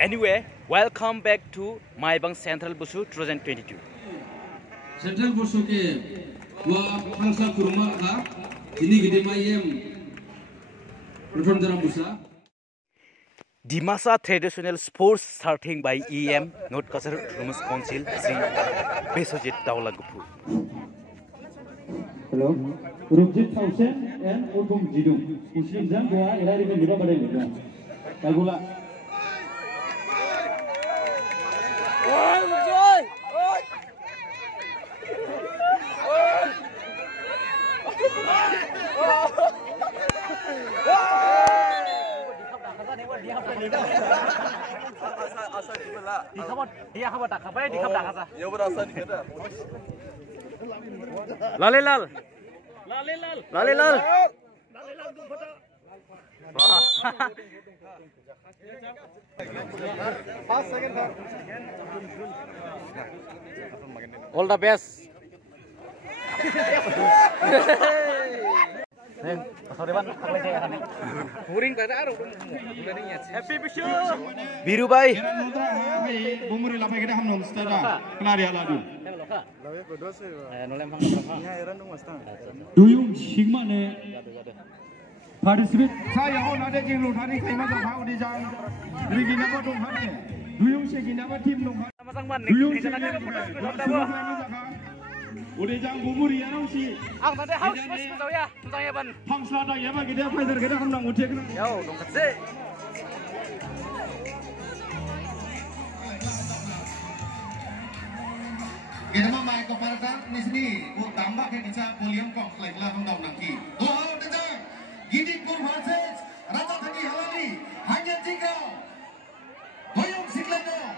Anyway, welcome back to Maibang Central Busu 2022. Central Busu ke wa pangsa kurma ka ini gede mayem Rutondara Busa. Di masa traditional sports starting by EM North Kasar Rumus Council Sri Besojit Daula Gupu. Hello, Rumjit Hausen and Udum Jidum. Muslim Zambia, Irari Niba Badalika. Kagula. Lalilal. All the best. Happy Bishu. Biru bhai. Duyung Sigma ne participate. Saya on ada jeng lu tadi kai macam kau di jang. Rigi nama dong hati. Duyung segi nama tim dong. Duyung segi udah jang bumur ya nong si. Ang tadi house mas tahu ya, tentang ya ban. Hang selada ya bang kita Pfizer kita hendak udah kena. Yo, dong kece. Kita mah main koparkan di sini. Tambah kayak kita volume kok like lah hendak nangki. Oh, datang. Gidi Pur versus Raja Thani Halali. Hanya tiga. Hoyong Siklano.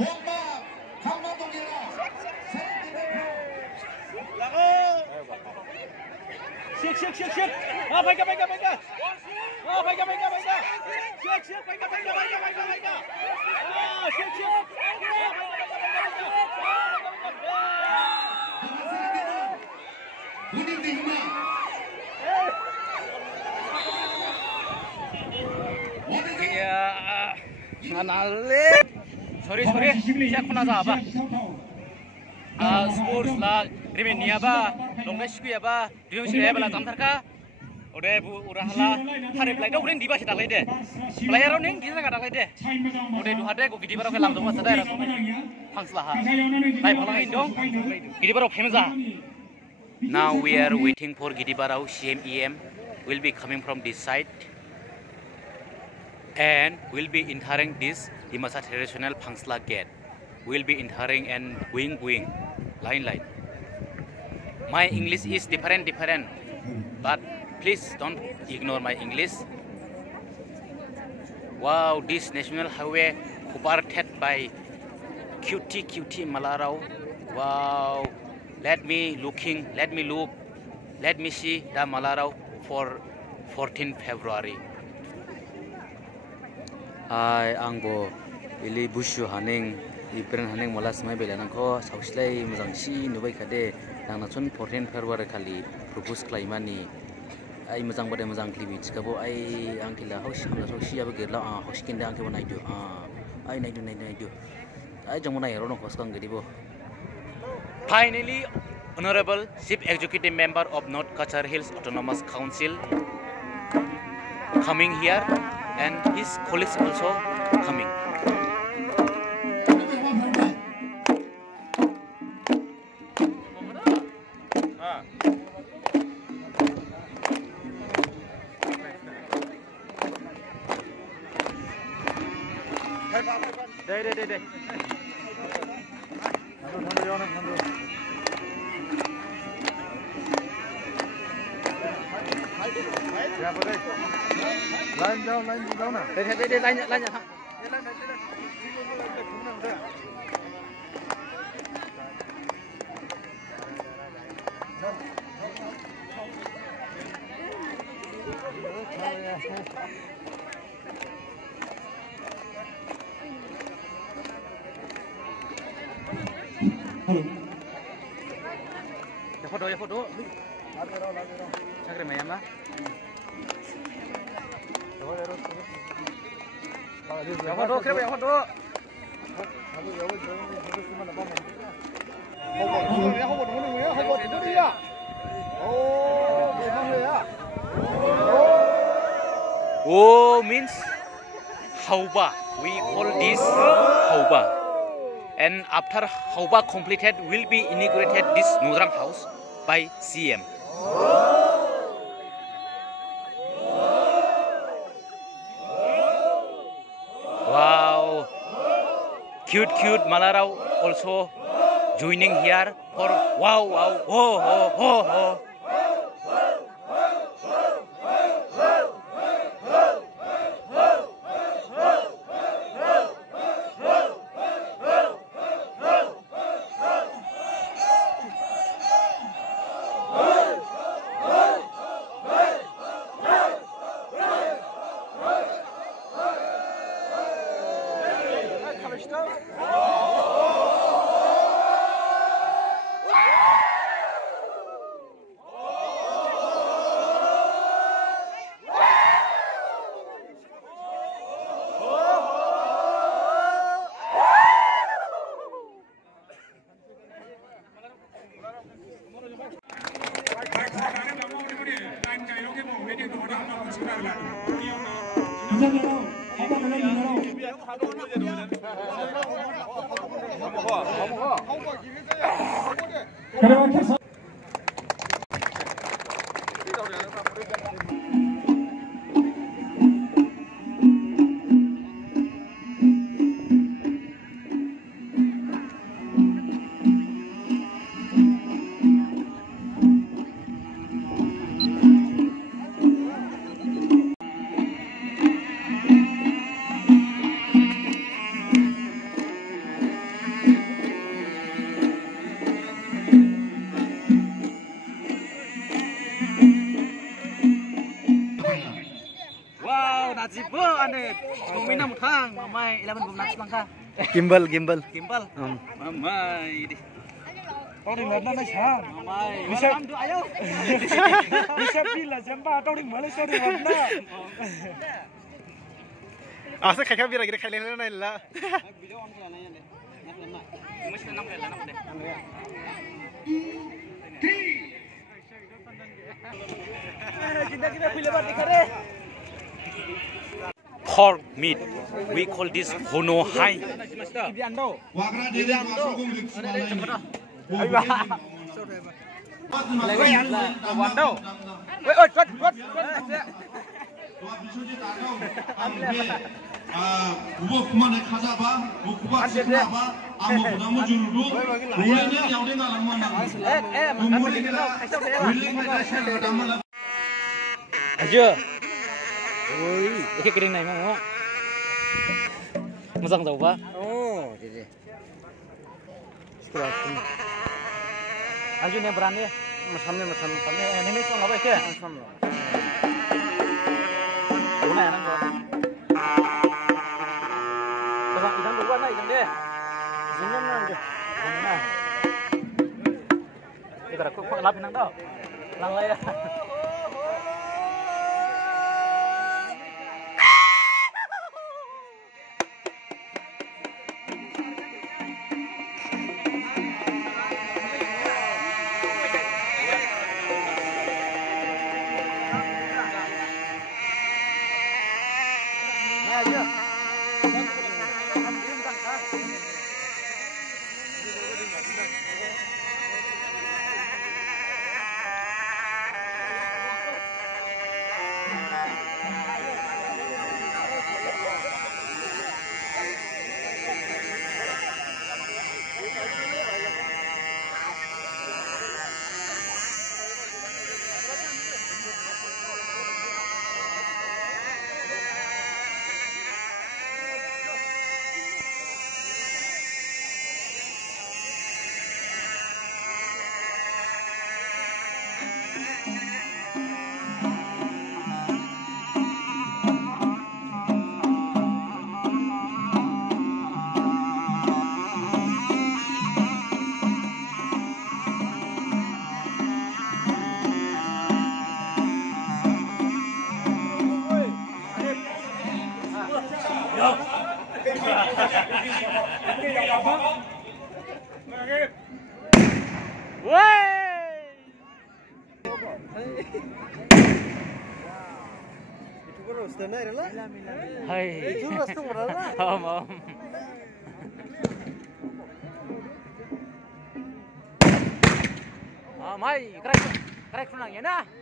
Bomba. Kama Tongira. Shake. Ah, baik. Ah, baik. Shake. Baik. Ah, shake. Kuning di rumah. Nganale. Sorry. Siap kena apa? Sports lah, rimen niaba, longga sikuya ba, riung sikuya ba lah tamtarka. Udah bu, udah lah, hari pelai dah, udah di bawah kita lagi deh. Pelai orang yang kita nggak lagi deh. Udah dua hari, gua gidi baru kelam dong, sadar. Hangslah, baik malang indong, gidi baru famous ah. Now we are waiting for Gidi Barau CMEM. Will be coming from this side, and will be entering this Dimasa traditional Pangsla gate. Will be entering and going line. My English is different, but please don't ignore my English. Wow, this national highway cooperated by QT Malarao. Wow, let me look, let me see the Malarao for 14 February. Hi, Anggo, Ili Bushu Haning. Ibrahim Haning malas mai belanan ko sauslai muzang si nubai kade dang natun 14 February kali propose klaimani ai muzang bade muzang klibi chikabo ai angkila haus hamna sausi aba gerla haus kinda angke banai do ai nai do ai jamuna yaro no koskang gedibo. Finally, Honorable Chief Executive Member of North Kachar Hills Autonomous Council coming here and his colleagues also coming. Deh. Lain jauh na. Deh, lainnya. Ya foto. Sakre maya mah. Oh means hauba. We call this hauba. And after hauba completed, will be inaugurated this Nudrang house by CM. Wow, cute Malarao also joining here for wow, oh. Gimbal. Mamai. Tao định lớn nó sáng. Đi xem phim là xem ba tao định mới lên xe đi lớn đó. À sẽ khai khác việc khai lên này là. Pork meat. We call this hono hai. Aja. Oi, ini kering naik mau. Masang tahu pak? Oh, jadi. Sekolah. Aja nih berani. Masamnya. Ini song apa sih? Masam. Mana yang nggak? Terus ikan dua nih ikan deh. Sini mana? Mana? Ini aku lapin nang tau. Lang laya. Ya. Mai, correct, correct, menang ya nah.